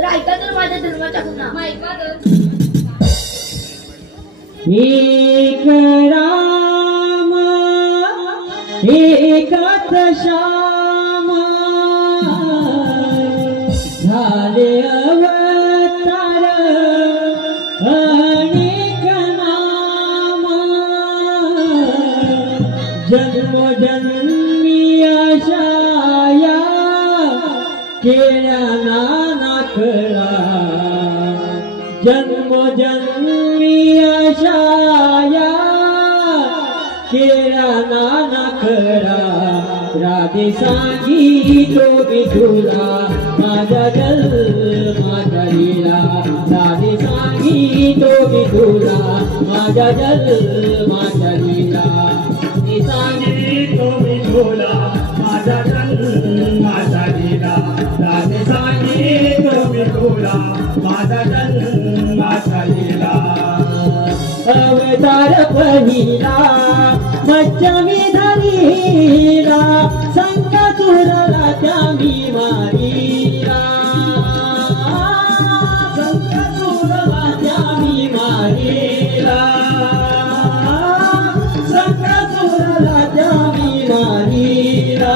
तर ऐका तर माझ्या धर्माच्या पुन्हा ऐका तर एक राम एकच श्याम झाले अवतार अनेक नाम जन्मोजन्मी आशाया केल्या नाना खरा जन्मोजन्मी आशाया केला नाना खरा राधे सांगितो मी तुला माझ्या जन्माच्या लीला राधे सांगितो मी तुला माझ्या जन्माच्या लीला राधे सांगितो मी तुला माझ्या जन्माच्या लीला राधे सांगितो मी तुला माझ्या जन्माच्या लीला अवतार पहिला मच्छमी धरीला संकटुरला त्यामी मारीला संकटुरला त्यामी मारीला संकटुरला त्यामी मारीला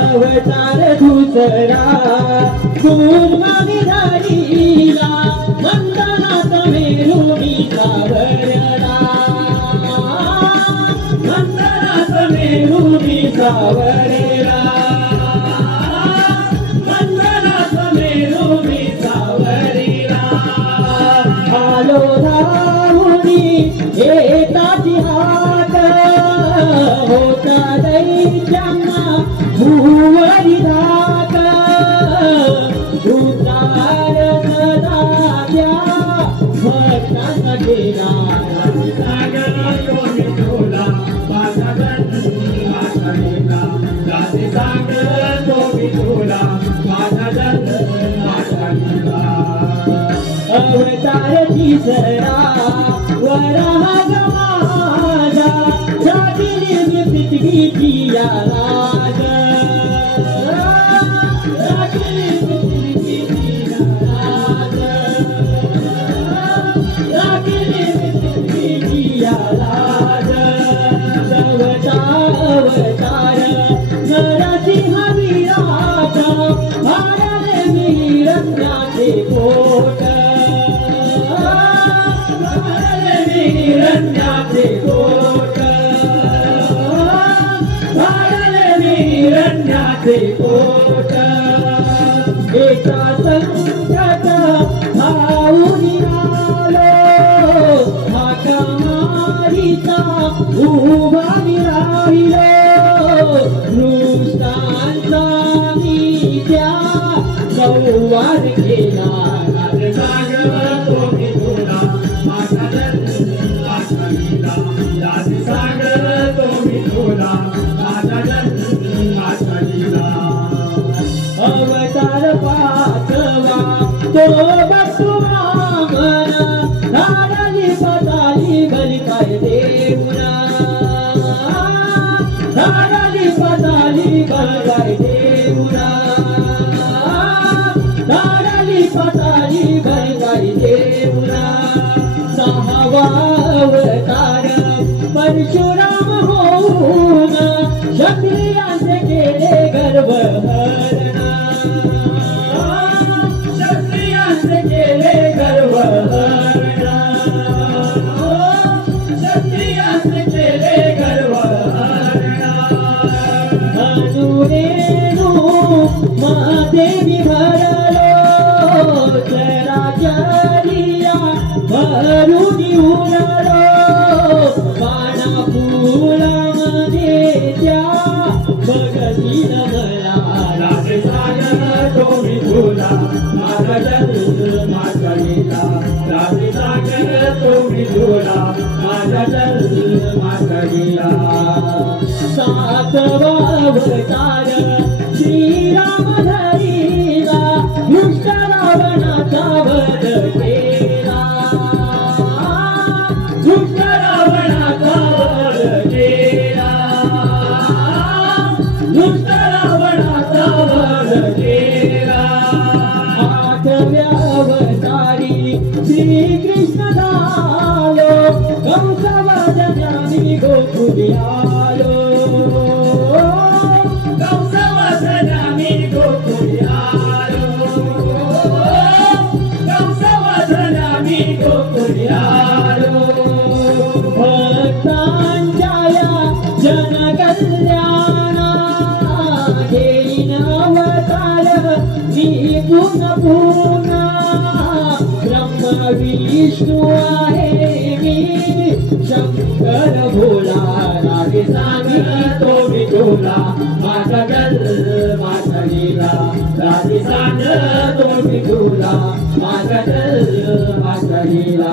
अवतार दुसरा कुर्मामी धरीला वंदनात मेरुमी सावरला वंदनात मेरुमी सावरला वंदनात मेरुमी सावरला आलो धावुनी येताची हात होता दैत्यांना भुवरी धाक उतार दाद्या भक्तांना केला सागर कोणी तुला माझा जन्माचा लीला राधे सागर कोणी तुला माझा जन्माचा लीला अवतार तिसरा वराह माझा जागिरी मी पृथ्वीची या लाग जागिरी मी पृथ्वीची या लाग जागिरी मी पृथ्वीची या लाग अवतार नरसिंह विराट भारले मी रत्नाचे पोट भारले मी रत्नाचे पोट भारले मी रत्नाचे पोट एका संकट भाऊनी आलो हाका मारिता उभा मी राहिलो दृष्टांचा मी त्या संवाद केला राधे सागर कोणी तुला माझा जन्माचा लीला राधे सागर कोणी तुला माझा जन्माचा लीला अवतार पाचवा तो बसुरामना धारली पताली बली काय देऊना धारली पताली बली काय देऊना धारली पताली बली काय देऊना सहावा अवतार परशुराम होऊन क्षत्रियांचे केले गर्वहरणा क्षत्रियांचे केले गर्वहरणा क्षत्रियांचे केले गर्वहरणा अनुरेणू महादेवी भरलो चराचरिया भरुनी उरलो बाणापुरामध्ये त्या भगती मला राधे सागर कोणी तुला माझा जन्माचा लीला राधे सागर कोणी तुला माझा जन्माचा लीला सातवा अवतार श्रीराम धरीला दुष्ट रावणाचा वध केला दुष्ट रावणाचा वध केला दुष्ट रावणाचा वध केला आठ अन्नपूर्णा ब्रह्म विष्णू आहे मी शंकर भोला राधे सांगितो विठोला माझा जल माझा लीला राधे सांगतो विठोला माझा जल माझा लीला